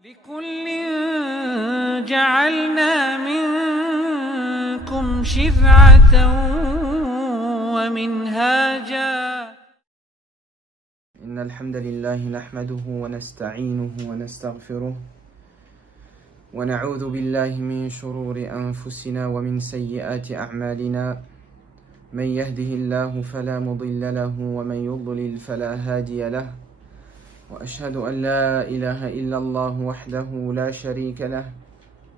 لكل جعلنا منكم شرعة ومنهاجا. إن الحمد لله نحمده ونستعينه ونستغفره ونعوذ بالله من شرور أنفسنا ومن سيئات أعمالنا. من يهده الله فلا مضل له ومن يضلل فلا هادي له. وأشهد أن لا إله إلا الله وحده لا شريك له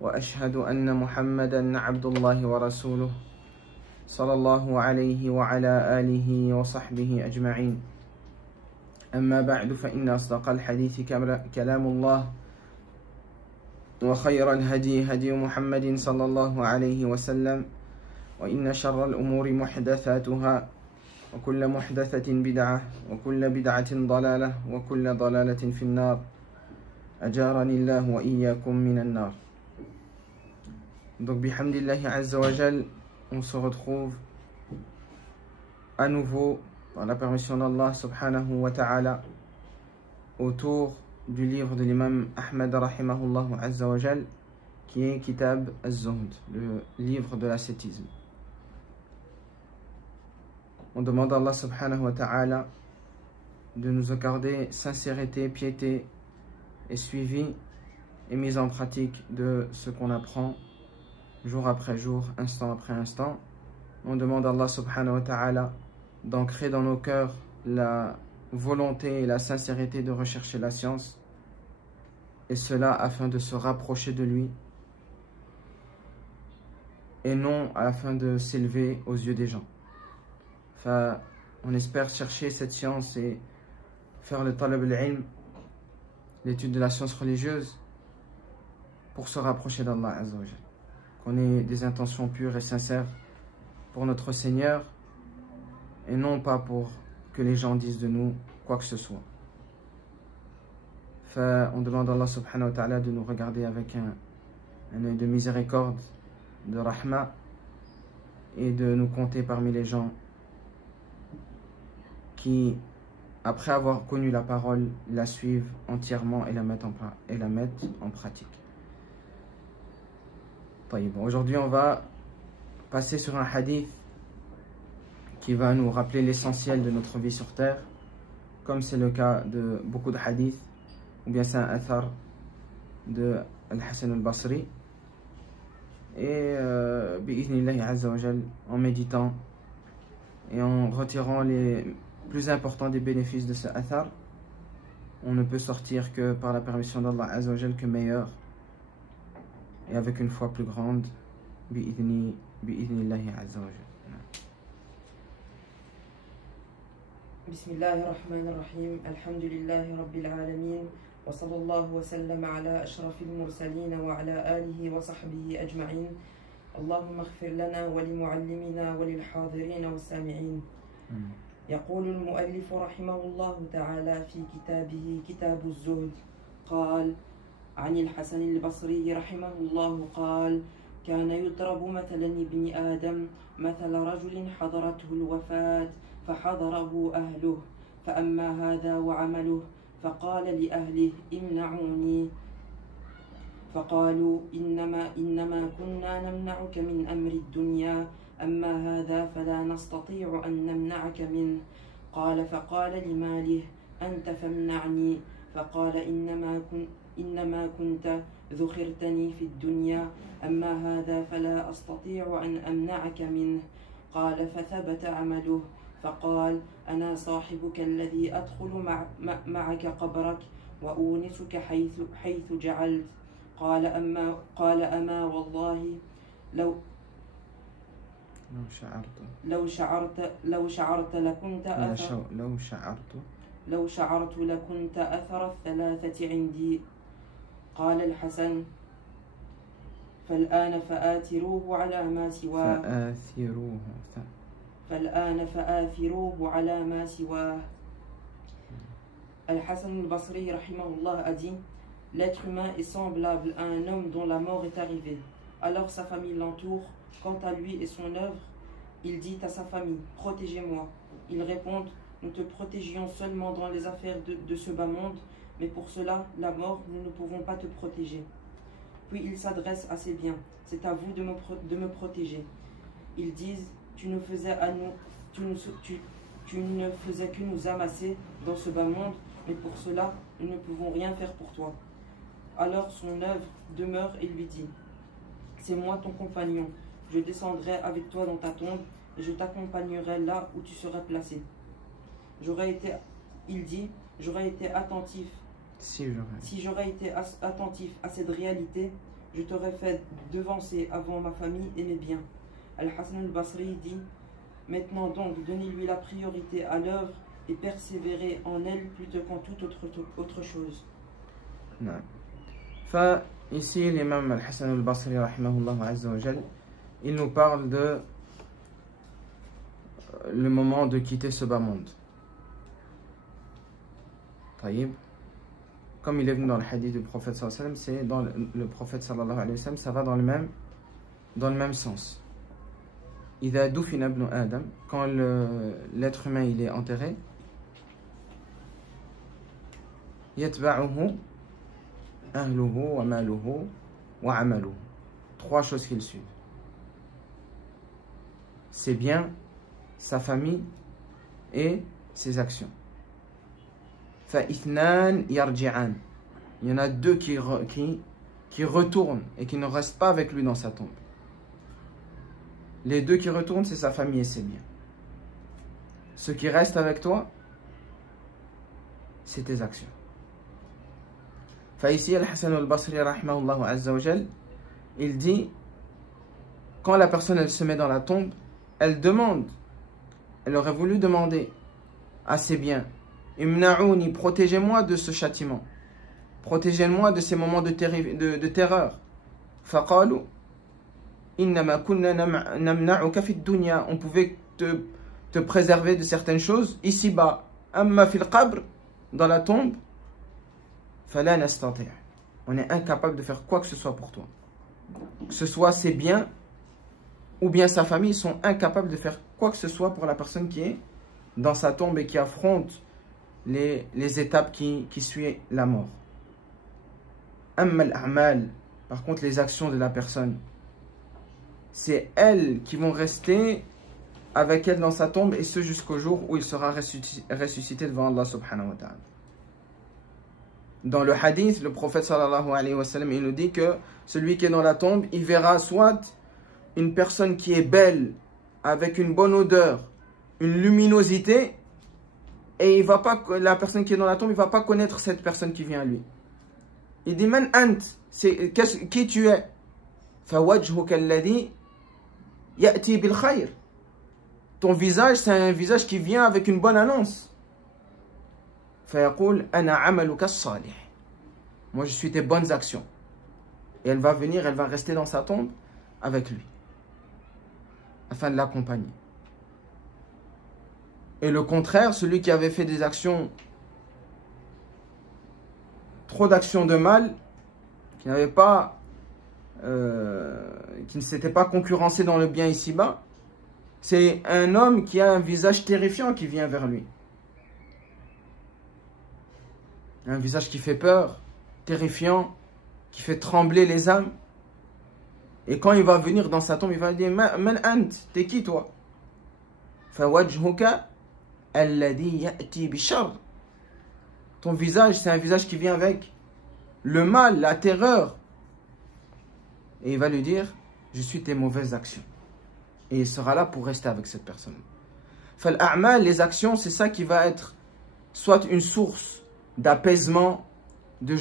وأشهد أن محمدا عبد الله ورسوله صلى الله عليه وعلى آله وصحبه أجمعين. أما بعد فإن أصدق الحديث كلام الله وخير الهدي هدي محمد صلى الله عليه وسلم وإن شر الأمور محدثاتها وكل محدثة بدعة وكل بدعة ضلالة وكل ضلالة في النار. أجارني الله وإياكم من النار. Donc bihamdillahi azza wa jal, on se retrouve à nouveau par la permission d'Allah subhanahu wa ta'ala autour du livre de l'imam Ahmad rahimahullah azza wa jal qui est Kitab az-Zuhd, le livre de l'ascétisme. On demande à Allah subhanahu wa ta'ala de nous accorder sincérité, piété et suivi et mise en pratique de ce qu'on apprend jour après jour, instant après instant. On demande à Allah subhanahu wa ta'ala d'ancrer dans nos cœurs la volonté et la sincérité de rechercher la science, et cela afin de se rapprocher de lui et non afin de s'élever aux yeux des gens. Enfin, on espère chercher cette science et faire le talab al-ilm, l'étude de la science religieuse, pour se rapprocher d'Allah Azza wa Jal. Qu'on ait des intentions pures et sincères pour notre Seigneur et non pas pour que les gens disent de nous quoi que ce soit. Enfin, on demande à Allah subhanahu wa ta'ala de nous regarder avec un œil de miséricorde, de rahma, et de nous compter parmi les gens qui, après avoir connu la parole, la suivent entièrement et la mettent en pratique. Bon, aujourd'hui, on va passer sur un hadith qui va nous rappeler l'essentiel de notre vie sur terre, comme c'est le cas de beaucoup de hadiths, ou bien c'est un athar de Al-Hasan al-Basri. Et bi'idhnillahi azza wa jal, en méditant et en retirant les plus importants des bénéfices de ce athar, on ne peut sortir que par la permission d'Allah azza wa jal que meilleur et avec une foi plus grande, bi'idhnillahi azza wa jal. Bismillahirrahmanirrahim. Alhamdulillahi rabbil alamin. Wa sallallahu wa sallam ala ashrafil mursalin wa ala alihi wa sahbihi ajma'in. Allahumma ighfir lana wa li muallimina wa lil hadirin wa sami'in. يقول المؤلف رحمه الله تعالى في كتابه كتاب الزهد قال عن الحسن البصري رحمه الله قال كان يضرب مثلا ابن آدم مثل رجل حضرته الوفاة فحضره أهله فأما هذا وعمله فقال لأهله امنعوني فقالوا إنما كنا نمنعك من أمر الدنيا أما هذا فلا نستطيع أن نمنعك منه قال فقال لماله أنت فامنعني فقال إنما كنت ذخرتني في الدنيا أما هذا فلا أستطيع أن أمنعك منه قال فثبت عمله فقال أنا صاحبك الذي أدخل معك قبرك وأونسك حيث جعلت قال أما والله لو شعرت لكنت أثر الثلاثة عندي. قال الحسن فالآن فآثروه على ما سواه. Al-Hasan al-Basri rahimahullah a dit: l'être humain est semblable à un homme dont la mort est arrivée. Alors sa famille l'entoure. Quant à lui et son œuvre, il dit à sa famille: protégez-moi. Ils répondent: nous te protégions seulement dans les affaires de ce bas monde, mais pour cela, la mort, nous ne pouvons pas te protéger. Puis il s'adresse à ses biens. C'est à vous de me protéger. Ils disent, tu ne faisais que nous amasser dans ce bas monde, mais pour cela, nous ne pouvons rien faire pour toi. Alors son œuvre demeure et lui dit, c'est moi ton compagnon, je descendrai avec toi dans ta tombe et je t'accompagnerai là où tu seras placé. Il dit, j'aurais été attentif. Si j'aurais été attentif à cette réalité, je t'aurais fait devancer avant ma famille et mes biens. Al-Hassan al-Basri dit, maintenant donc, donnez-lui la priorité à l'œuvre et persévérez en elle plutôt qu'en toute autre chose. Non. Ici, l'imam Al-Hassan al-Basri, rahimahullah azza wa jal, il nous parle de le moment de quitter ce bas monde. Taïb. Comme il est venu dans le hadith du prophète sallallahu alayhi wa sallam, c'est dans le prophète sallallahu alayhi wa sallam, ça va dans le même sens. إذا دفن ابن آدم, quand l'être humain il est enterré, يتبعه أهله وماله وعمله. Trois choses qu'il suit. Ses biens, sa famille et ses actions. فإثنان يرجعان. Il y en a deux qui retournent et qui ne restent pas avec lui dans sa tombe. Les deux qui retournent, c'est sa famille et ses biens. Ce qui reste avec toi, c'est tes actions. Ici, Al-Hassan al-Basri, rahimahullah azza wa jal, il dit, quand la personne elle se met dans la tombe, elle demande, elle aurait voulu demander à ses biens, Imna'ouni, protégez-moi de ce châtiment, protégez-moi de ces moments de terreur. Faqalu, innama kunna namna'uka fi dunya, on pouvait te préserver de certaines choses ici-bas. Amma fil qabr, dans la tombe, fala nastati', on est incapable de faire quoi que ce soit pour toi. Que ce soit ses biens ou bien sa famille, ils sont incapables de faire quoi que ce soit pour la personne qui est dans sa tombe et qui affronte les étapes qui suivent la mort. Amma al-a'mal, par contre les actions de la personne, c'est elles qui vont rester avec elle dans sa tombe, et ce jusqu'au jour où il sera ressuscité devant Allah subhanahu wa ta'ala. Dans le hadith, le prophète sallallahu alayhi wa sallam, il nous dit que celui qui est dans la tombe, il verra soit une personne qui est belle, avec une bonne odeur, une luminosité, et la personne qui est dans la tombe, il ne va pas connaître cette personne qui vient à lui. Il dit, Man ant, qui tu es? Fawajhuka alladhi ya'ti bil khayr. Ton visage, c'est un visage qui vient avec une bonne annonce. Fayaqul ana amaluka as-salih. Moi, je suis tes bonnes actions. Et elle va venir, elle va rester dans sa tombe avec lui, afin de l'accompagner. Et le contraire, celui qui avait fait des actions, trop d'actions de mal, qui n'avait pas, qui ne s'était pas concurrencé dans le bien ici-bas, c'est un homme qui a un visage terrifiant qui vient vers lui. Un visage qui fait peur, terrifiant, qui fait trembler les âmes. Et quand il va venir dans sa tombe, il va dire, Man ant, t'es qui toi? Fawajhuka alladhi ya'ti bishar. Ton visage, c'est un visage qui vient avec le mal, la terreur. Et il va lui dire, je suis tes mauvaises actions. Et il sera là pour rester avec cette personne. Fal-a'mal, les actions, c'est ça qui va être soit une source d'apaisement, de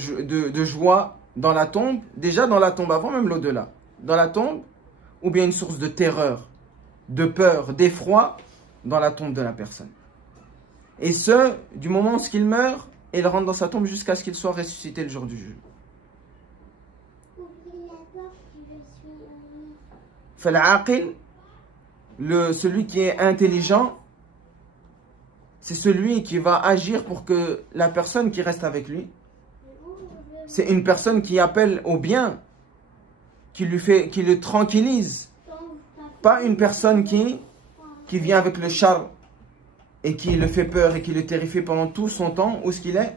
joie dans la tombe, déjà dans la tombe, avant même l'au-delà, dans la tombe, ou bien une source de terreur, de peur, d'effroi dans la tombe de la personne. Et ce, du moment où il meurt, et il rentre dans sa tombe jusqu'à ce qu'il soit ressuscité le jour du jugement. Fal-aqil, celui qui est intelligent, c'est celui qui va agir pour que la personne qui reste avec lui, c'est une personne qui appelle au bien, qui le tranquillise. Pas une personne qui vient avec le char et qui le fait peur et qui le terrifie pendant tout son temps où ce qu'il est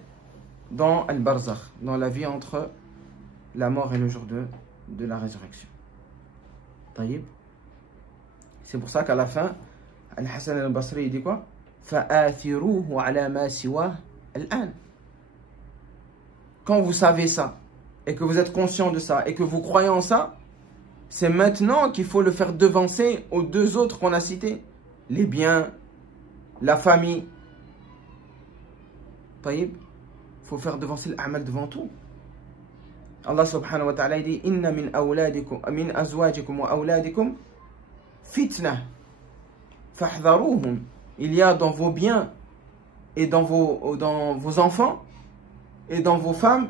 dans Al-Barzakh, dans la vie entre la mort et le jour de la résurrection. Taïb. C'est pour ça qu'à la fin, Al-Hassan al-Basri dit quoi? فَآثِرُوهُ عَلَى مَا سِوَاهُ الْآنِ. Quand vous savez ça, et que vous êtes conscient de ça, et que vous croyez en ça, c'est maintenant qu'il faut le faire devancer aux deux autres qu'on a cités. Les biens, la famille. Taïb. Il faut faire devancer l'amal devant tout. Allah subhanahu wa ta'ala dit Inna min awladikum min azwajikum wa awladikum fitna fahdharuhum. Il y a dans vos biens et dans vos enfants et dans vos femmes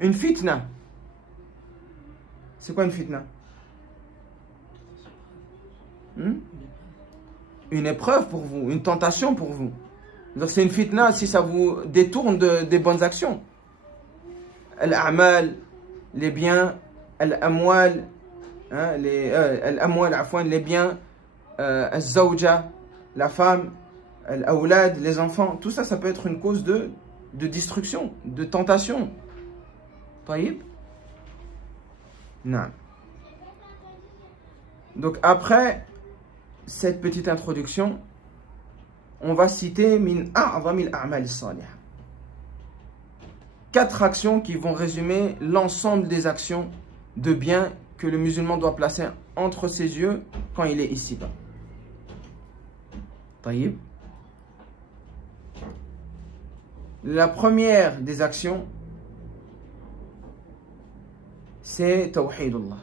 une fitna. C'est quoi une fitna? Une épreuve pour vous, une tentation pour vous. C'est une fitna si ça vous détourne des bonnes actions. Al-a'mal, les biens, al-amwal, les biens, al-zawja, la femme, al-awlad, les enfants, tout ça, ça peut être une cause de destruction, de tentation. Taïb. Non. Donc après cette petite introduction, on va citer min a'zamil a'mal as-salihah. 4 actions qui vont résumer l'ensemble des actions de bien que le musulman doit placer entre ses yeux quand il est ici-bas. Taïb. La première des actions, c'est tawhidullah.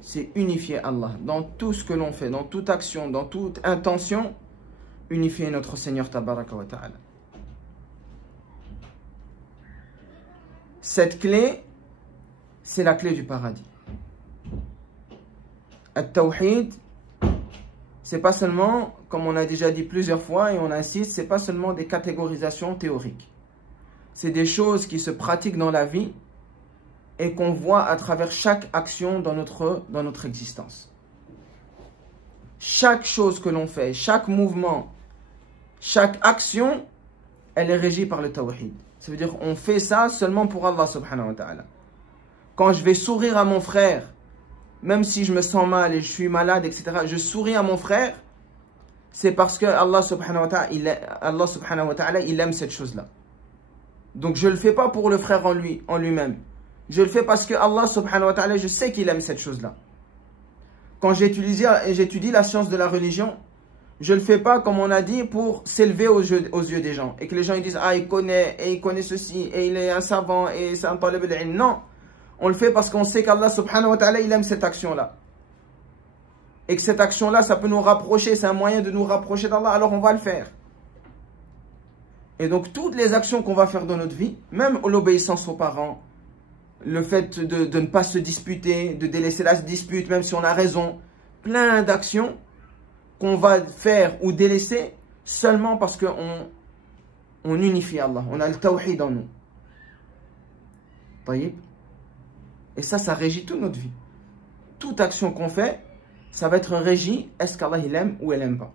C'est unifier Allah dans tout ce que l'on fait, dans toute action, dans toute intention, unifier notre Seigneur Tabaraka wa Ta'ala. Cette clé, c'est la clé du paradis. At-tawhid, c'est pas seulement, comme on a déjà dit plusieurs fois et on insiste, c'est pas seulement des catégorisations théoriques. C'est des choses qui se pratiquent dans la vie et qu'on voit à travers chaque action dans notre existence. Chaque chose que l'on fait, chaque mouvement, chaque action, elle est régie par le tawhid. Ça veut dire qu'on fait ça seulement pour Allah subhanahu wa ta'ala. Quand je vais sourire à mon frère, même si je me sens mal et je suis malade, etc., je souris à mon frère, c'est parce que Allah subhanahu wa ta'ala, il aime cette chose-là. Donc je ne le fais pas pour le frère en lui-même. Je le fais parce que Allah subhanahu wa ta'ala, je sais qu'il aime cette chose-là. Quand j'étudie la science de la religion, je ne le fais pas, comme on a dit, pour s'élever aux yeux des gens. Et que les gens ils disent, ah, il connaît ceci, et il est un savant, et c'est un talib al-ilm. Non, on le fait parce qu'on sait qu'Allah subhanahu wa ta'ala, il aime cette action-là. Et que cette action-là, ça peut nous rapprocher, c'est un moyen de nous rapprocher d'Allah, alors on va le faire. Et donc, toutes les actions qu'on va faire dans notre vie, même l'obéissance aux parents, le fait de ne pas se disputer, de délaisser la dispute, même si on a raison, plein d'actions qu'on va faire ou délaisser seulement parce qu'on unifie Allah. On a le tawhid en nous. Taïb. Et ça régit toute notre vie. Toute action qu'on fait, ça va être régi, est-ce qu'Allah il aime ou elle n'aime pas.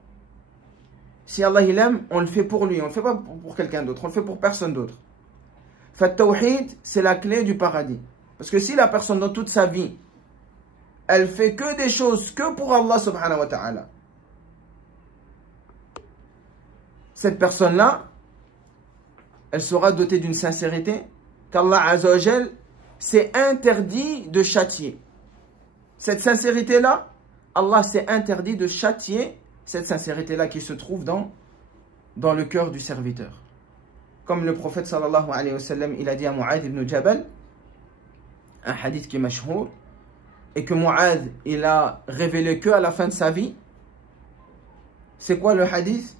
Si Allah il aime, on le fait pour lui, on ne le fait pas pour quelqu'un d'autre, on le fait pour personne d'autre. Fait tawhid, c'est la clé du paradis. Parce que si la personne dans toute sa vie, elle fait que des choses que pour Allah subhanahu wa ta'ala, cette personne-là, elle sera dotée d'une sincérité qu'Allah Azza wa Jal s'est interdit de châtier. Cette sincérité-là, Allah s'est interdit de châtier cette sincérité-là qui se trouve dans le cœur du serviteur. Comme le prophète sallallahu alayhi wa sallam, il a dit à Mu'adh ibn Jabal, un hadith qui est mashhour, et que Mu'adh, il a révélé que à la fin de sa vie. C'est quoi le hadith?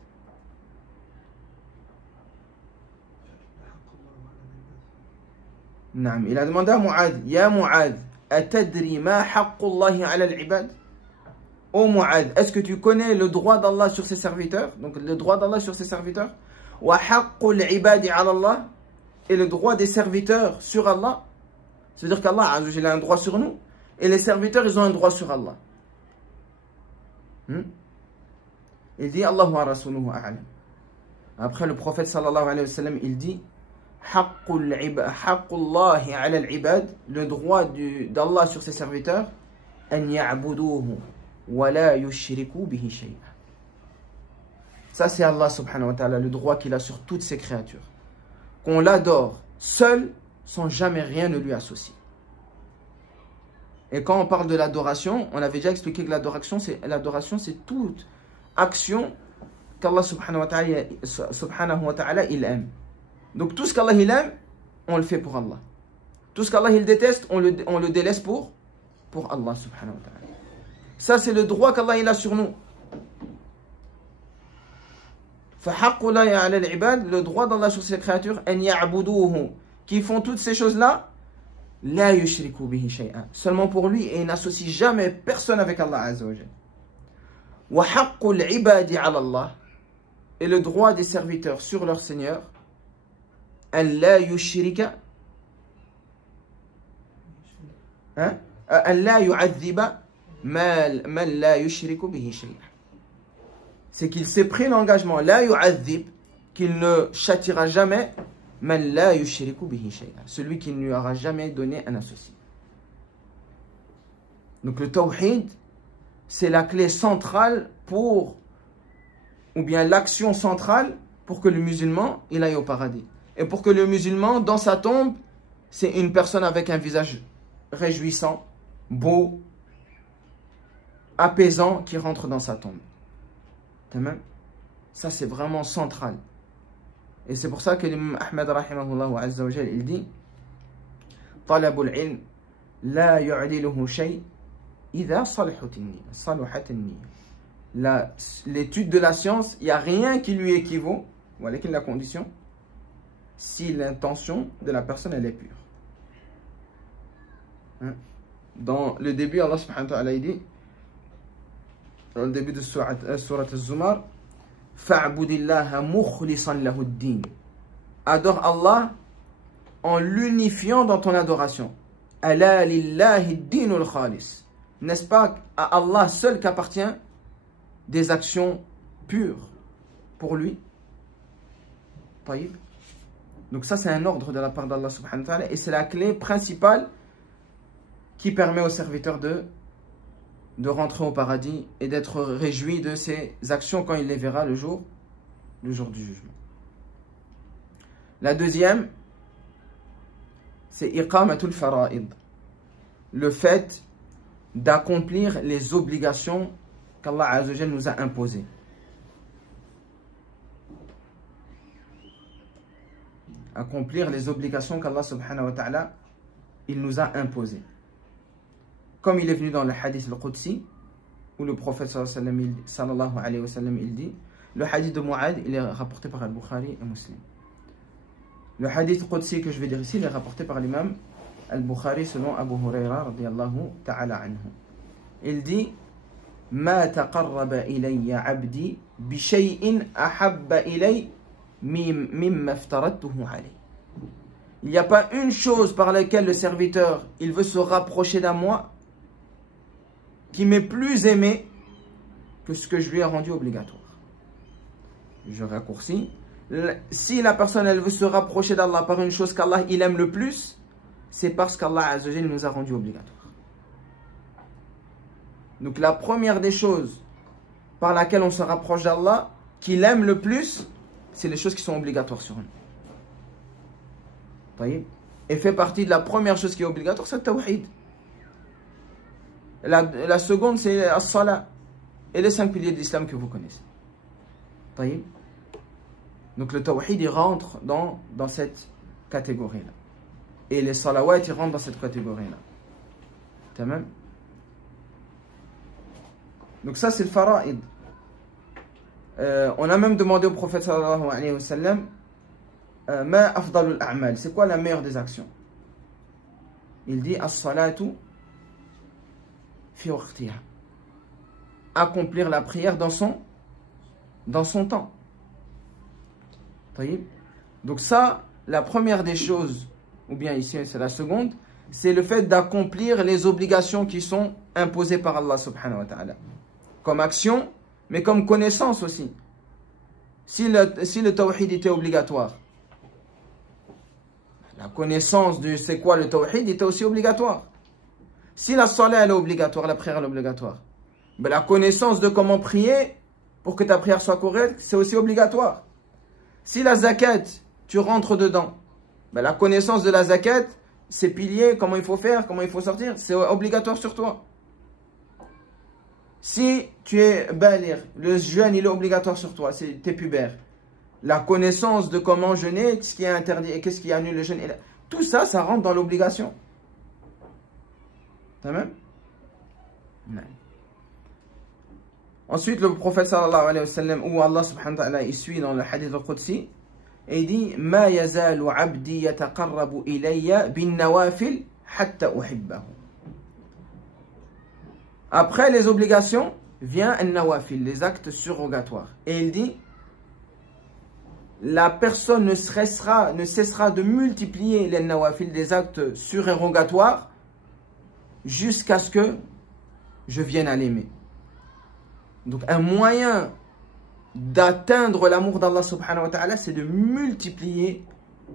Il a demandé à Mu'adh, Ya Mu'adh, atadri ma haqqullahi ala al-ibad? Oh Mu'adh, est-ce que tu connais le droit d'Allah sur ses serviteurs? Donc le droit d'Allah sur ses serviteurs. Wa haqqul ibadi ala Allah, et le droit des serviteurs sur Allah. C'est-à-dire qu'Allah a un droit sur nous, et les serviteurs, ils ont un droit sur Allah. Il dit Allahu wa rasuluhu a'lam. Après le prophète sallallahu alayhi wa sallam, il dit Haqqullahi ala al-ibad, le droit d'Allah sur ses serviteurs, an ya'buduhu wa la yushriku bihi shay'a. Ça c'est Allah subhanahu wa ta'ala, le droit qu'il a sur toutes ses créatures. Qu'on l'adore seul, sans jamais rien ne lui associer. Et quand on parle de l'adoration, on avait déjà expliqué que l'adoration c'est toute action qu'Allah subhanahu wa ta'ala il aime. Donc tout ce qu'Allah il aime, on le fait pour Allah. Tout ce qu'Allah il déteste, on le délaisse pour Allah subhanahu wa ta'ala. Ça c'est le droit qu'Allah il a sur nous. فَحَقُّ اللَّهِ عَلَى الْعِبَادِ, le droit d'Allah sur ses créatures, أَنْ يَعْبُدُوهُ, qui font toutes ces choses-là, لَا يُشْرِكُوا بِهِ شَيْئًا, seulement pour lui, et il n'associe jamais personne avec Allah Azza wa Jalla. وَحَقُّ الْعِبَادِ عَلَى اللَّهِ, et le droit des serviteurs sur leur Seigneur, أَنْ لَا يُشْرِكَ أَنْ لَا يُعَذِّبَ مَنْ لَا يُشْرِكُ بِهِ شَيْئًا. C'est qu'il s'est pris l'engagement, la yu'adhib, qu'il ne châtira jamais, man la yushriku bihi shay'a, celui qui ne lui aura jamais donné un associé. Donc le tawhid, c'est la clé centrale ou bien l'action centrale pour que le musulman, il aille au paradis. Et pour que le musulman, dans sa tombe, c'est une personne avec un visage réjouissant, beau, apaisant, qui rentre dans sa tombe. Ça c'est vraiment central. Et c'est pour ça que l'imam Ahmed rahimahullah azza wa jal, il dit Talabul ilm la yu'diluhu shay idha salahat an-niyya. L'étude de la science, il n'y a rien qui lui équivaut, voilà quelle est la condition, si l'intention de la personne elle est pure. Dans le début, Allah subhanahu wa ta'ala dit, dans le début de Surat al-Zumar, Fa'budillaha mukhlisan lahu ad-din. Adore Allah en l'unifiant dans ton adoration. Ala lillahi ad-dinul khalis. N'est-ce pas à Allah seul qu'appartient des actions pures pour lui? Taïb. Donc ça c'est un ordre de la part d'Allah subhanahu wa ta'ala et c'est la clé principale qui permet aux serviteurs de rentrer au paradis et d'être réjoui de ses actions quand il les verra le jour du jugement. La deuxième, c'est iqamatul fara'id, le fait d'accomplir les obligations qu'Allah Azza wa Jalla nous a imposées. Accomplir les obligations qu'Allah subhanahu wa ta'ala il nous a imposées. Comme il est venu dans le hadith al-Qudsi, où le prophète sallallahu alayhi wa sallam il dit, le hadith de Mu'ad, il est rapporté par Al-Bukhari et Muslim. Le hadith Qudsi que je vais dire ici, il est rapporté par l'imam Al-Bukhari selon Abu Huraira radiyallahu ta'ala anhu. Il dit, Ma taqarraba ilayya abdi bi shay'in ahabba ilay mimma aftaradtuhu alayh. Il n'y a pas une chose par laquelle le serviteur il veut se rapprocher d'un moi qui m'est plus aimé que ce que je lui ai rendu obligatoire. Je raccourcis. Si la personne elle veut se rapprocher d'Allah par une chose qu'Allah il aime le plus, c'est parce qu'Allah Azza wa Jalla nous a rendu obligatoire. Donc la première des choses par laquelle on se rapproche d'Allah, qu'il aime le plus, c'est les choses qui sont obligatoires sur nous. Et fait partie de la première chose qui est obligatoire, c'est le tawhid. La seconde, c'est as-salat et les 5 piliers de l'islam que vous connaissez. Donc le tawhid, il rentre dans cette catégorie-là. Et les salawat, ils rentrent dans cette catégorie-là. Tamam. Donc ça, c'est le fara'id. On a même demandé au prophète sallallahu alayhi wa sallam, Ma afdalul a'mal, c'est quoi la meilleure des actions? Il dit as-salatu fi waqtiha, accomplir la prière dans son temps. Donc ça, la première des choses, ou bien ici c'est la seconde, c'est le fait d'accomplir les obligations qui sont imposées par Allah subhanahu wa ta'ala, comme action, mais comme connaissance aussi. Si le tawhid était obligatoire, La connaissance de c'est quoi le tawhid était aussi obligatoire. Si la salat elle est obligatoire, la prière elle est obligatoire, ben la connaissance de comment prier pour que ta prière soit correcte, c'est aussi obligatoire. Si la zakat, tu rentres dedans, ben la connaissance de la zakat, ses piliers, comment il faut faire, comment il faut sortir, c'est obligatoire sur toi. Si tu es balir, le jeûne il est obligatoire sur toi, tu es pubère. La connaissance de comment jeûner, ce qui est interdit et qu'est-ce qui annule le jeûne, tout ça, ça rentre dans l'obligation. T'as même? Non. Ensuite, le prophète sallallahu alayhi wa sallam, où Allah subhanahu wa ta'ala, il suit dans le hadith al-Qudsi, et il dit Ma yazalu abdi yataqarrabu ilayya bin nawafil hatta uhibbahu. Après les obligations, vient un nawafil, les actes surrogatoires. Et il dit la personne ne cessera de multiplier les nawafil, des actes surérogatoires, jusqu'à ce que je vienne à l'aimer. Donc un moyen d'atteindre l'amour d'Allah subhanahu wa ta'ala, c'est de multiplier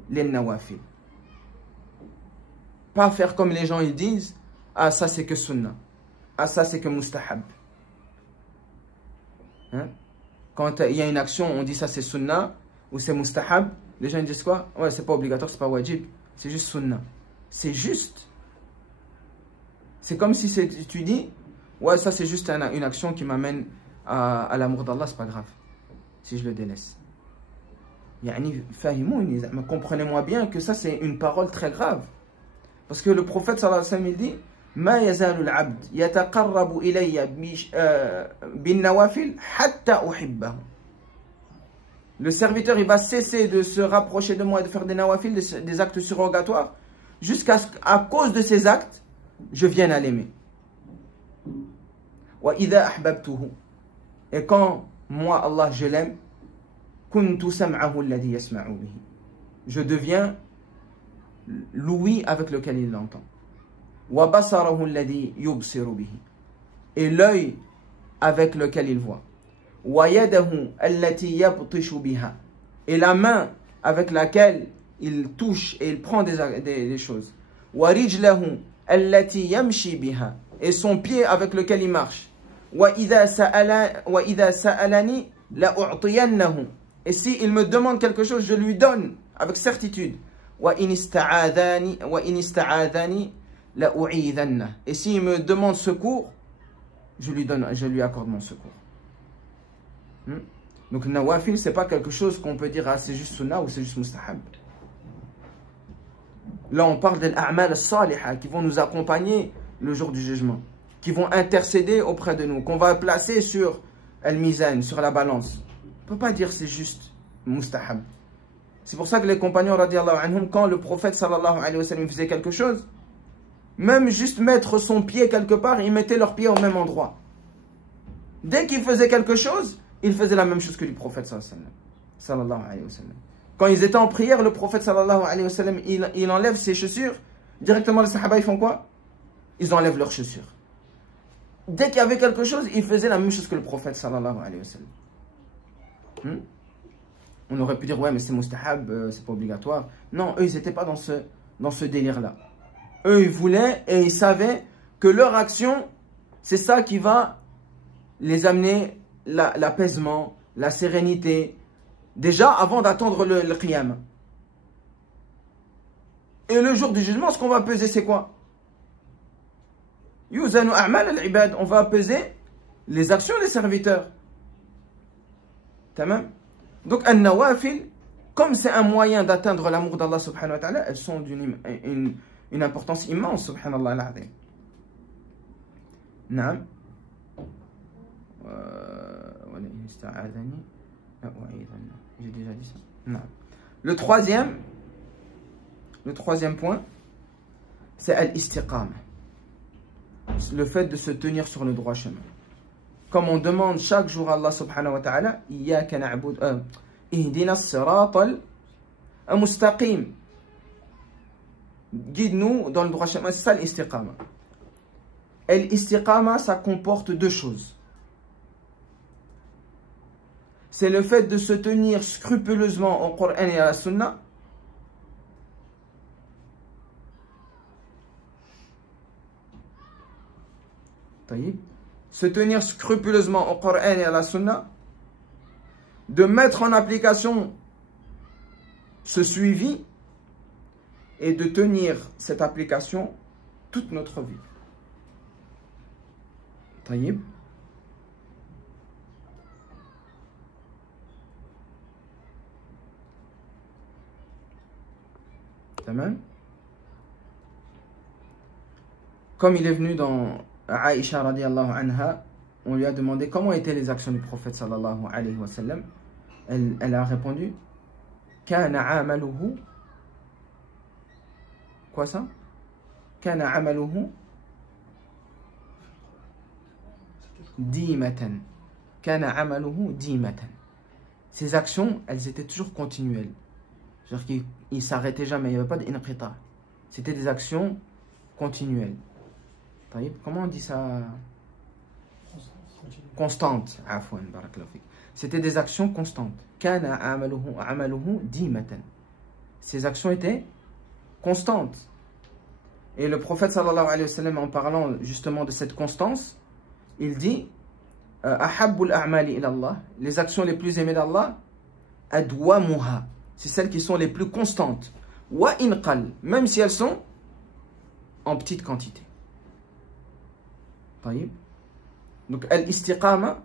les nawafil. Pas faire comme les gens ils disent, ah ça c'est que sunnah, ah ça c'est que mustahab. Hein? Quand il y a une action, on dit ça c'est sunnah ou c'est mustahab, les gens ils disent quoi? Ouais, c'est pas obligatoire, c'est pas wajib, c'est juste sunnah. C'est juste. C'est comme si tu dis, ouais ça c'est juste une action qui m'amène à l'amour d'Allah, c'est pas grave si je le délaisse. Yani, comprenez-moi bien que ça c'est une parole très grave. Parce que le prophète sallallahu alayhi wa sallam il dit Ma yazalu al-abd yataqarrabu ilayya bin nawafil hatta uhibbahu. Le serviteur il va cesser de se rapprocher de moi et de faire des nawafil, des actes surrogatoires, jusqu'à ce qu'à cause de ces actes je vienne à l'aimer. Wa idha ahbabtuhu. Et quand moi, Allah, je l'aime, je deviens l'ouïe avec lequel il l'entend. Et l'œil avec lequel il voit. Et la main avec laquelle il touche et il prend des choses. Et son pied avec lequel il marche. Et si il me demande quelque chose, je lui donne avec certitude. Et s'il me demande secours, je lui accorde mon secours. Donc nawafil, c'est pas quelque chose qu'on peut dire ah, c'est juste sunnah ou c'est juste mustahab. Là on parle des a'mal as-salihah qui vont nous accompagner le jour du jugement, qui vont intercéder auprès de nous, qu'on va placer sur al-mizan, sur la balance. On ne peut pas dire c'est juste mustahab. C'est pour ça que les compagnons radiallahu anhum, quand le prophète sallallahu alayhi wa sallam faisait quelque chose, même juste mettre son pied quelque part, ils mettaient leur pied au même endroit. Dès qu'il faisait quelque chose, il faisait la même chose que le prophète sallallahu alayhi wa sallam. Quand ils étaient en prière, le prophète sallallahu alayhi wa sallam, il enlève ses chaussures. Directement les sahaba, ils font quoi? Ils enlèvent leurs chaussures. Dès qu'il y avait quelque chose, ils faisaient la même chose que le prophète sallallahu alayhi wa sallam. On aurait pu dire, ouais, mais c'est mustahab, c'est pas obligatoire. Non, eux, ils n'étaient pas dans ce délire-là. Eux, ils voulaient et ils savaient que leur action, c'est ça qui va les amener l'apaisement, la sérénité, déjà avant d'attendre le qiyam. Et le jour du jugement, ce qu'on va peser, c'est quoi? Yuzanu a'mal al-ibad, on va peser les actions des serviteurs. Tamam? Donc, an-nawafil, comme c'est un moyen d'atteindre l'amour d'Allah subhanahu wa ta'ala, elles sont d'une importance immense, subhanallah al-azim. Naam. J'ai déjà dit ça. Non. Le troisième point, c'est al-istiqama. Le fait de se tenir sur le droit chemin. Comme on demande chaque jour à Allah subhanahu wa ta'ala, Iyyaka na'budu, ihdina as-sirata al-mustaqim. Guide-nous dans le droit chemin. C'est ça l'istiqama. Et l'istiqama, ça comporte deux choses. C'est le fait de se tenir scrupuleusement au Coran et à la Sunna Se tenir scrupuleusement au Coran et à la Sunna, de mettre en application ce suivi et de tenir cette application toute notre vie. طيب. Tamam. Comme il est venu dans Aïcha radiallahu anha, on lui a demandé comment étaient les actions du prophète sallallahu alayhi wa sallam. Elle a répondu Kana amaluhu. Quoi ça? Kana amaluhu dimatan. Kana amaluhu dimatan. Ces actions, elles étaient toujours continuelles. C'est-à-dire qu'il ne s'arrêtait jamais, il n'y avait pas d'inqita. C'était des actions continuelles. Comment on dit ça? Constantes. C'était des actions constantes. Kana amaluhu dimatan. Ces actions étaient constantes. Et le prophète sallallahu alayhi wa sallam, en parlant justement de cette constance, il dit Ahabbul a'mali ila Allah, les actions les plus aimées d'Allah, adwamuha, c'est celles qui sont les plus constantes. Wa inqal, même si elles sont en petite quantité. Donc al-istiqama,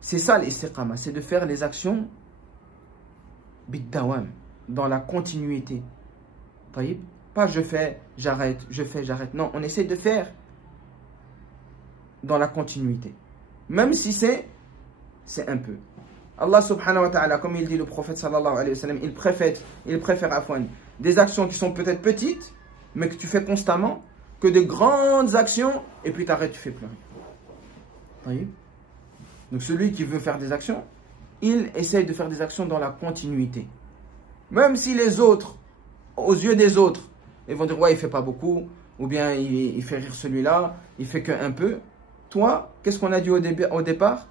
c'est ça l'istiqama, c'est de faire les actions bid-dawam, dans la continuité. Pas je fais, j'arrête, je fais, j'arrête. Non, on essaie de faire dans la continuité. Même si c'est un peu. Allah subhanahu wa ta'ala, comme il dit le prophète sallallahu alayhi wa sallam, il préfère afwan, des actions qui sont peut-être petites, mais que tu fais constamment, que de grandes actions, et puis t'arrêtes, tu fais plus rien. Donc celui qui veut faire des actions, il essaye de faire des actions dans la continuité. Même si les autres, aux yeux des autres, ils vont dire ouais, il fait pas beaucoup, ou bien il fait rire celui-là, il fait qu'un peu. Toi, qu'est-ce qu'on a dit au départ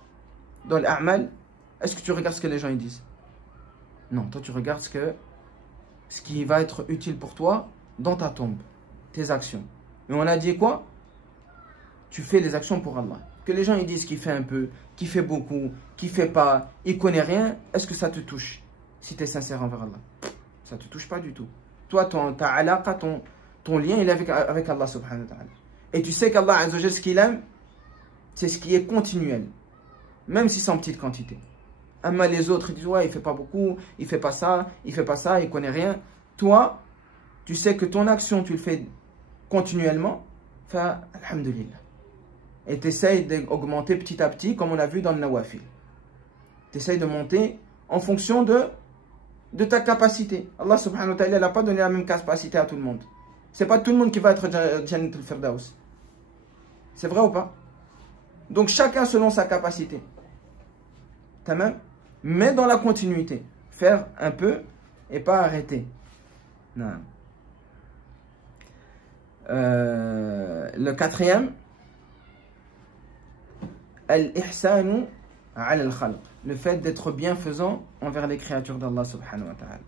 dans l'a'mal? Est-ce que tu regardes ce que les gens ils disent? Non, toi tu regardes ce qui va être utile pour toi dans ta tombe, tes actions. Mais on a dit quoi? Tu fais les actions pour Allah. Que les gens ils disent qu'il fait un peu, qu'il fait beaucoup, qu'il fait pas, il connaît rien, est-ce que ça te touche? Si tu es sincère envers Allah, ça ne te touche pas du tout. Toi, ta alaqa, ton lien, il est avec Allah subhanahu wa ta'ala. Et tu sais qu'Allah azza wa jalla, ce qu'il aime, c'est ce qui est continuel. Même si c'est en petite quantité. Mais les autres, ils disent, ouais, il fait pas beaucoup, il fait pas ça, il connaît rien. Toi, tu sais que ton action, tu le fais continuellement. Alhamdulillah. Et tu essayes d'augmenter petit à petit, comme on a vu dans le Nawafil. Tu essayes de monter en fonction de ta capacité. Allah subhanahu wa ta'ala n'a pas donné la même capacité à tout le monde. C'est pas tout le monde qui va être Jannat al-Firdaus. C'est vrai ou pas? Donc chacun selon sa capacité. Tamam? Mais dans la continuité. Faire un peu et pas arrêter. Non. Le quatrième, al-ihsanu ala al-khalq, le fait d'être bienfaisant envers les créatures d'Allah subhanahu wa ta'ala.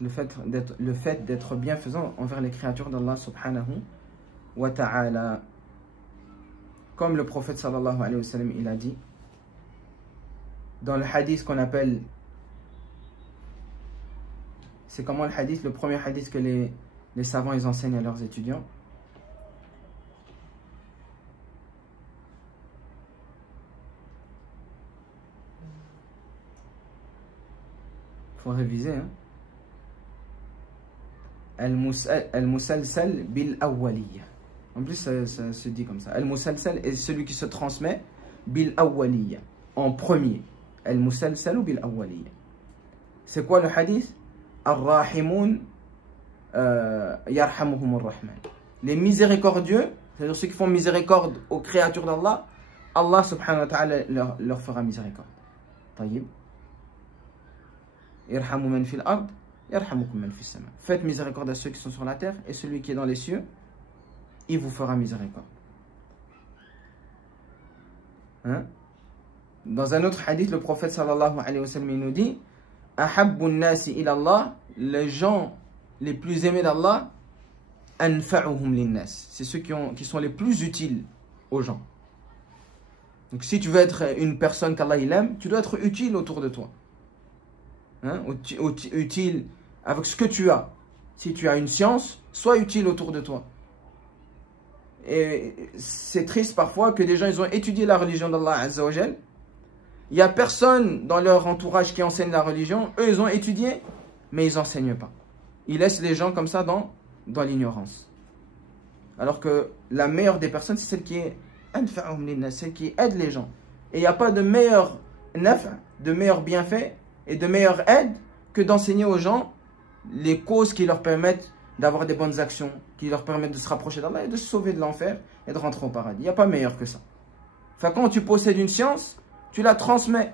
Le fait d'être bienfaisant envers les créatures d'Allah subhanahu wa ta'ala. Comme le prophète sallallahu alayhi wa sallam, il a dit dans le hadith qu'on appelle, c'est comment le hadith, le premier hadith que les savants ils enseignent à leurs étudiants. Faut réviser, hein. Al-musalsal bil awwaliyya. En plus, ça se dit comme ça. Al-musalsal est celui qui se transmet bil awwaliyya, en premier. Al-musalsal bil awwaliyya. C'est quoi le hadith? Ar-rahimun yarhamuhum ar-rahman. Les miséricordieux, c'est-à-dire ceux qui font miséricorde aux créatures d'Allah, Allah subhanahu wa ta'ala leur fera miséricorde. Taïb. Yarhamu man fil ard, yarhamukum man fis sama. Faites miséricorde à ceux qui sont sur la terre, et celui qui est dans les cieux, il vous fera miséricorde. Hein? Dans un autre hadith, le prophète sallallahu alayhi wa sallam nous dit Ahabbun nasi ila Allah, les gens les plus aimés d'Allah, anfa'uhum linnas. C'est ceux qui sont les plus utiles aux gens. Donc si tu veux être une personne qu'Allah il aime, tu dois être utile autour de toi. Hein? Utile avec ce que tu as. Si tu as une science, sois utile autour de toi. Et c'est triste parfois que des gens ils ont étudié la religion d'Allah Azza wa Jal. Il n'y a personne dans leur entourage qui enseigne la religion. Eux ils ont étudié, mais ils n'enseignent pas. Ils laissent les gens comme ça dans l'ignorance. Alors que la meilleure des personnes, c'est celle qui est celle qui aide les gens. Et il n'y a pas de meilleur de meilleur bienfait et de meilleure aide que d'enseigner aux gens les causes qui leur permettent d'avoir des bonnes actions, qui leur permettent de se rapprocher d'Allah et de se sauver de l'enfer et de rentrer au paradis. Il n'y a pas meilleur que ça. Enfin, quand tu possèdes une science, tu la transmets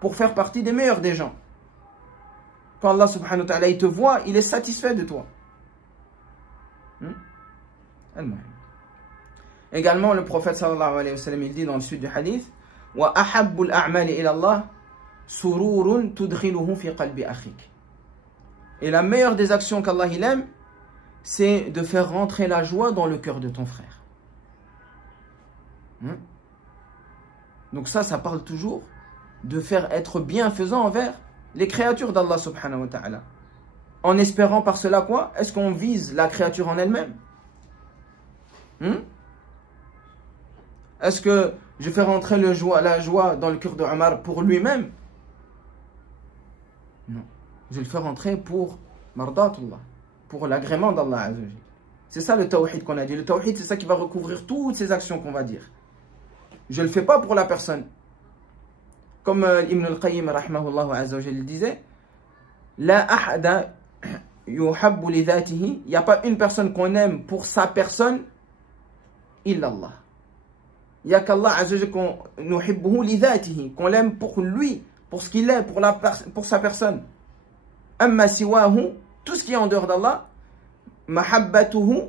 pour faire partie des meilleurs des gens. Quand Allah subhanahu wa ta'ala il te voit, il est satisfait de toi. Également, le prophète sallallahu alayhi wa sallam il dit dans le suite du hadith wa ahabbul a'mali ila Allah sururun tudkhiluhu fi qalbi akhik. Et la meilleure des actions qu'Allah il aime, c'est de faire rentrer la joie dans le cœur de ton frère. Donc ça parle toujours de faire être bienfaisant envers les créatures d'Allah subhanahu wa ta'ala. En espérant par cela quoi? Est-ce qu'on vise la créature en elle-même? Est-ce que je fais rentrer la joie dans le cœur de Omar pour lui-même? Non. Je le fais rentrer pour mardatullah, pour l'agrément d'Allah Azza wa Jalla. C'est ça le tawhid qu'on a dit. Le tawhid, c'est ça qui va recouvrir toutes ces actions qu'on va dire. Je ne le fais pas pour la personne. Comme Ibn al-Qayyim rahimahullah azza wa jalla disait, la ahada yuhabbu li dhatihi, il n'y a pas une personne qu'on aime pour sa personne illallah. Il n'y a qu'Allah azza wa jalla qu'on nuhibbuhu li dhatihi, qu'on l'aime pour lui, pour ce qu'il est, pour sa personne. Amma siwahu, tout ce qui est en dehors d'Allah, mahabbatuhu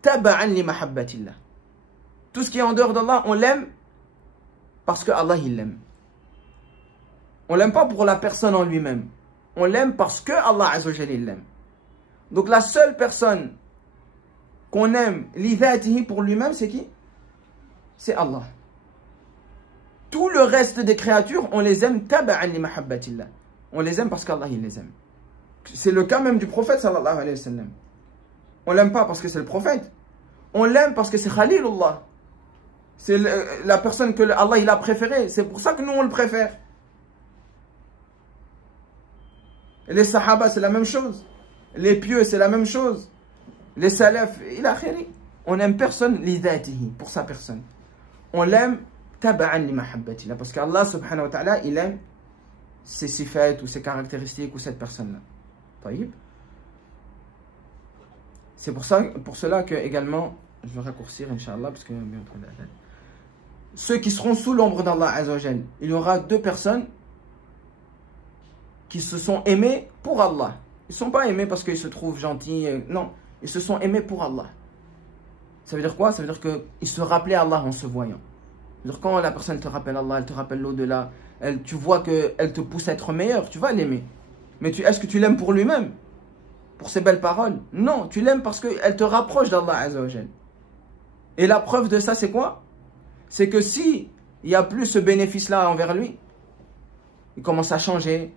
taba'an li mahabbatillah. Tout ce qui est en dehors d'Allah, on l'aime parce que Allah il l'aime. On l'aime pas pour la personne en lui-même. On l'aime parce que Allah Azza wa Jalla l'aime. Donc la seule personne qu'on aime li dhatihi pour lui-même, c'est qui? C'est Allah. Tout le reste des créatures, on les aime taba'an li mahabbatillah. On les aime parce qu'Allah il les aime. C'est le cas même du prophète sallallahu alayhi wa sallam. On l'aime pas parce que c'est le prophète. On l'aime parce que c'est Khalilullah. C'est la personne que Allah il a préférée. C'est pour ça que nous on le préfère. Et les sahaba c'est la même chose. Les pieux c'est la même chose. Les salaf, il a khiri. On aime personne li dhatihi, pour sa personne. On l'aime taba'an li mahabbatillah. Parce qu'Allah subhanahu wa ta'ala il aime ses sifat ou ses caractéristiques ou cette personne-là. C'est pour cela que également, je vais raccourcir Inch'Allah parce que ceux qui seront sous l'ombre d'Allah Azza wa Jal, il y aura deux personnes qui se sont aimés pour Allah. Ils ne sont pas aimés parce qu'ils se trouvent gentils, non, ils se sont aimés pour Allah. Ça veut dire quoi? Ça veut dire qu'ils se rappelaient Allah en se voyant. C'est-à-dire quand la personne te rappelle Allah, elle te rappelle l'au-delà, tu vois qu'elle te pousse à être meilleur, tu vas l'aimer. Mais est-ce que tu l'aimes pour lui-même? Pour ses belles paroles? Non, tu l'aimes parce qu'elle te rapproche d'Allah Azza wa Jal. Et la preuve de ça, c'est quoi? C'est que si il n'y a plus ce bénéfice-là envers lui, il commence à changer,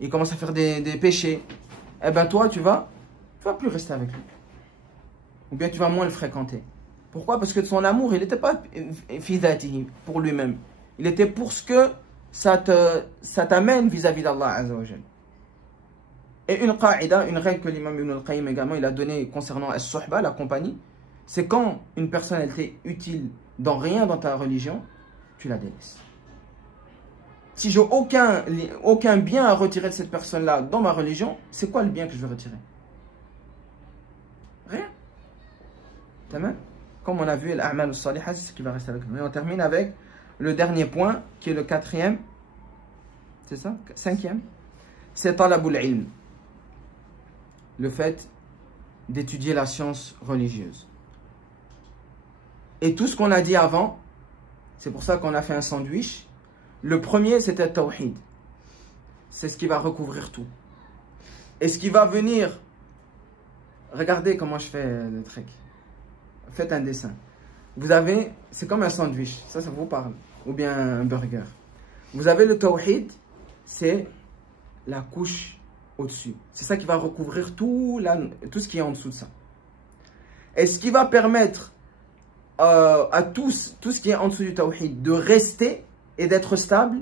il commence à faire des péchés, eh bien toi, tu vas plus rester avec lui. Ou bien tu vas moins le fréquenter. Pourquoi? Parce que son amour, il n'était pas fidatihi pour lui-même. Il était pour ce que ça t'amène vis-à-vis d'Allah Azza wa Jal. Et une qa'ida, une règle que l'imam Ibn al-Qayyim également il a donnée concernant as-suhba, la compagnie, c'est quand une personne elle t'est utile dans rien dans ta religion, tu la délaisses. Si j'ai aucun bien à retirer de cette personne-là dans ma religion, c'est quoi le bien que je vais retirer? Rien. Tamam? Comme on a vu, l'a'mal as-salihah, c'est ce qui va rester avec nous. Et on termine avec le dernier point, qui est le quatrième. C'est ça? Cinquième. C'est talabul ilm. Le fait d'étudier la science religieuse. Et tout ce qu'on a dit avant, c'est pour ça qu'on a fait un sandwich. Le premier, c'était le tawhid. C'est ce qui va recouvrir tout. Et ce qui va venir regardez comment je fais le truc. Faites un dessin. Vous avez, c'est comme un sandwich, ça vous parle, ou bien un burger. Vous avez le tawhid, c'est la couche au-dessus. C'est ça qui va recouvrir tout ce qui est en dessous de ça. Et ce qui va permettre à tout ce qui est en dessous du tawhid de rester et d'être stable,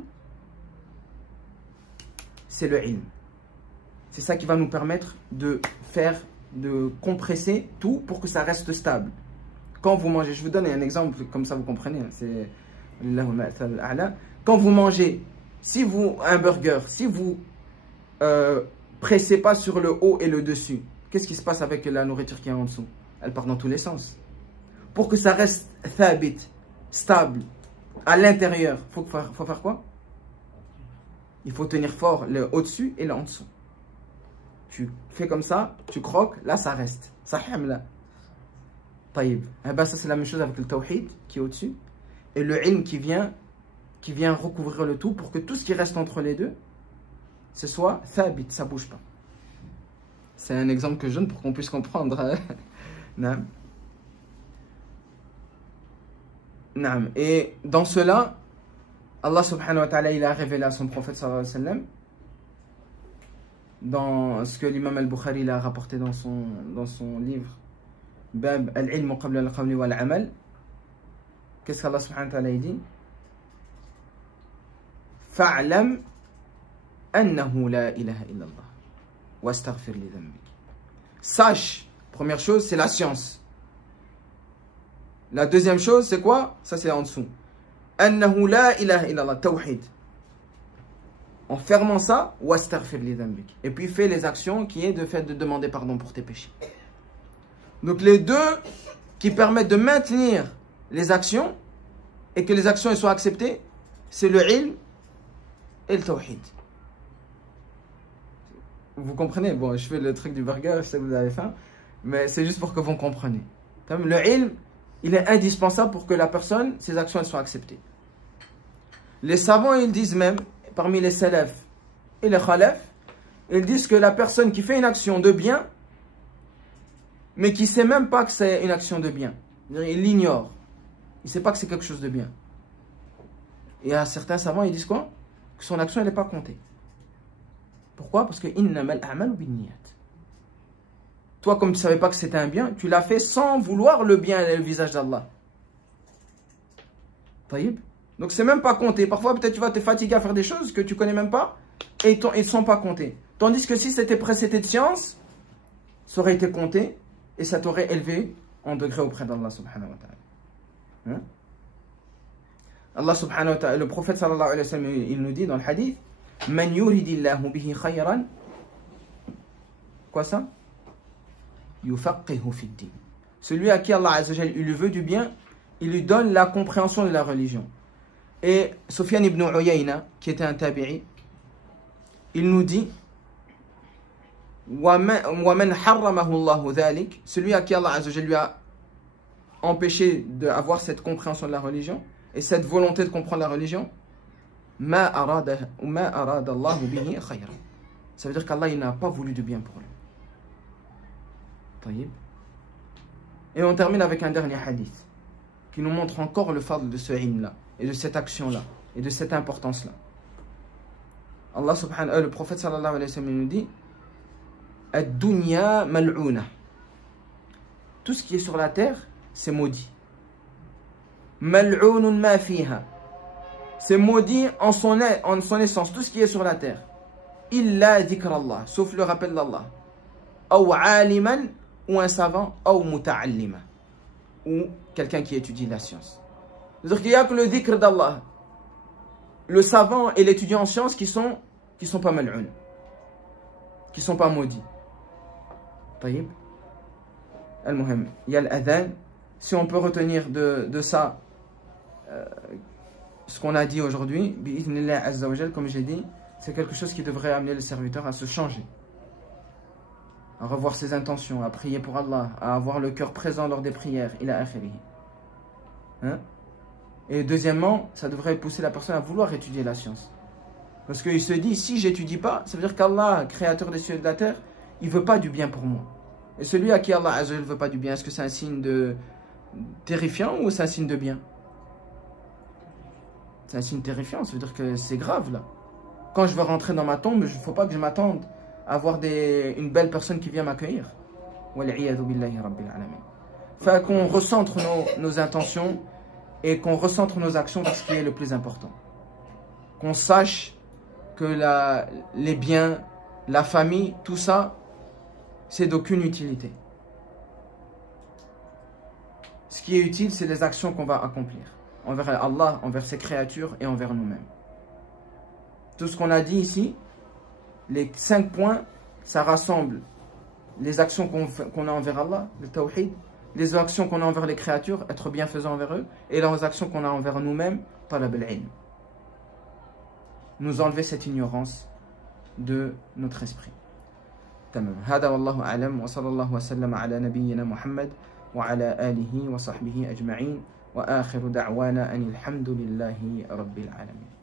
c'est le ilm. C'est ça qui va nous permettre de compresser tout pour que ça reste stable. Quand vous mangez, je vous donne un exemple, comme ça vous comprenez, c'est quand vous mangez, un burger, si vous pressez pas sur le haut et le dessus, qu'est-ce qui se passe avec la nourriture qui est en dessous? Elle part dans tous les sens. Pour que ça reste thabit, stable, à l'intérieur, faut faire quoi? Il faut tenir fort le au-dessus et le en dessous. Tu fais comme ça, tu croques, là ça reste. Ça là. Taïb. Eh ben, ça c'est la même chose avec le tawhid qui est au-dessus. Et le ilm qui vient recouvrir le tout pour que tout ce qui reste entre les deux, ce soit thabit, ça ne bouge pas. C'est un exemple que je donne pour qu'on puisse comprendre. Naam. Naam. Et dans cela, Allah subhanahu wa ta'ala, il a révélé à son prophète sallallahu alayhi wa sallam, dans ce que l'imam al-Bukhari il a rapporté dans son livre Bab al-ilm qabla al-qawli wal-amal. Qu'est-ce qu'Allah subhanahu wa ta'ala dit? Fa'lam annahu la ilaha illallah wastaghfir li dhanbik. Sache, première chose, c'est la science. La deuxième chose, c'est quoi? Ça c'est en dessous. Annahu la ilaha illallah, tawhid. En fermant ça, wastaghfir li dhanbik. Et puis fais les actions qui est de fait de demander pardon pour tes péchés. Donc les deux qui permettent de maintenir les actions et que les actions soient acceptées, c'est le ilm et le tawhid. Vous comprenez? Bon, je fais le truc du burger, je sais que vous avez faim, mais c'est juste pour que vous compreniez. Le ilm, il est indispensable pour que la personne, ses actions, elles soient acceptées. Les savants, ils disent même, parmi les salaf et les khalaf, ils disent que la personne qui fait une action de bien, mais qui ne sait même pas que c'est une action de bien, il l'ignore, il ne sait pas que c'est quelque chose de bien. Et à certains savants, ils disent quoi? Que son action, elle n'est pas comptée. Pourquoi? Parce que innamal a'malu binniyat. Toi, comme tu ne savais pas que c'était un bien, tu l'as fait sans vouloir le bien et le visage d'Allah. Taïb. Donc, c'est même pas compté. Parfois, peut-être tu vas te fatiguer à faire des choses que tu connais même pas et ils ne sont pas comptés. Tandis que si c'était précédé de science, ça aurait été compté et ça t'aurait élevé en degré auprès d'Allah subhanahu wa ta'ala. Hein? Allah subhanahu wa ta'ala, le prophète sallallahu alayhi wa sallam, il nous dit dans le hadith, Man yuridillahu bihi khayran. Quoi ça? Yufaqihu fid din. Celui à qui Allah azza wa jalla, il lui veut du bien, il lui donne la compréhension de la religion. Et Sufyan ibn Uyayna, qui était un tabi'i, il nous dit وَمَنْ حَرَّمَهُ اللَّهُ ذَلِكَ. Celui à qui Allah azza wa jalla lui a empêché d'avoir cette compréhension de la religion et cette volonté de comprendre la religion, مَا أَرَادَ اللَّهُ بِهِ خَيْرًا. Ça veut dire qu'Allah il n'a pas voulu du bien pour lui. طيب. Et on termine avec un dernier hadith qui nous montre encore le fadl de ce ilm-là et de cette action-là et de cette importance-là. Allah subhanahu le prophète sallallahu alayhi wa sallam nous dit Ad-dunya mal'una. Tout ce qui est sur la terre, c'est maudit. Mal'unun ma fiha. C'est maudit en son essence, tout ce qui est sur la terre. Illa dhikr Allah, sauf le rappel d'Allah. Ou aliman, ou un savant, ou muta'allima, ou quelqu'un qui étudie la science. C'est-à-dire qu'il n'y a que le dhikr d'Allah, le savant et l'étudiant en sciences qui sont pas mal'un, qui sont pas maudits. Taïb. Al-Muhim, il y a l'adhan. Si on peut retenir de ça ce qu'on a dit aujourd'hui, bi'idhnillah azza wa jal, comme j'ai dit, c'est quelque chose qui devrait amener le serviteur à se changer, à revoir ses intentions, à prier pour Allah, à avoir le cœur présent lors des prières, ila akhirih. Hein? Et deuxièmement, ça devrait pousser la personne à vouloir étudier la science. Parce qu'il se dit, si j'étudie pas, ça veut dire qu'Allah, créateur des cieux et de la terre, il veut pas du bien pour moi. Et celui à qui Allah Azza wa Jalla ne veut pas du bien, est-ce que c'est un signe de terrifiant ou c'est un signe de bien? C'est un signe terrifiant, ça veut dire que c'est grave là. Quand je veux rentrer dans ma tombe, il ne faut pas que je m'attende à avoir une belle personne qui vient m'accueillir. Wal'iyadu billahi rabbil alamin. Fait qu'on recentre nos intentions et qu'on recentre nos actions vers ce qui est le plus important. Qu'on sache que les biens, la famille, tout ça, c'est d'aucune utilité. Ce qui est utile, c'est les actions qu'on va accomplir envers Allah, envers ses créatures et envers nous-mêmes. Tout ce qu'on a dit ici, les 5 points, ça rassemble les actions qu'on a envers Allah, le tawhid, les actions qu'on a envers les créatures, être bienfaisant envers eux, et les actions qu'on a envers nous-mêmes, talab al-ilm. Nous enlever cette ignorance de notre esprit. تمام. هذا والله أعلم وصلى الله وسلم على نبينا محمد وعلى آله وصحبه أجمعين وآخر دعوانا أن الحمد لله رب العالمين.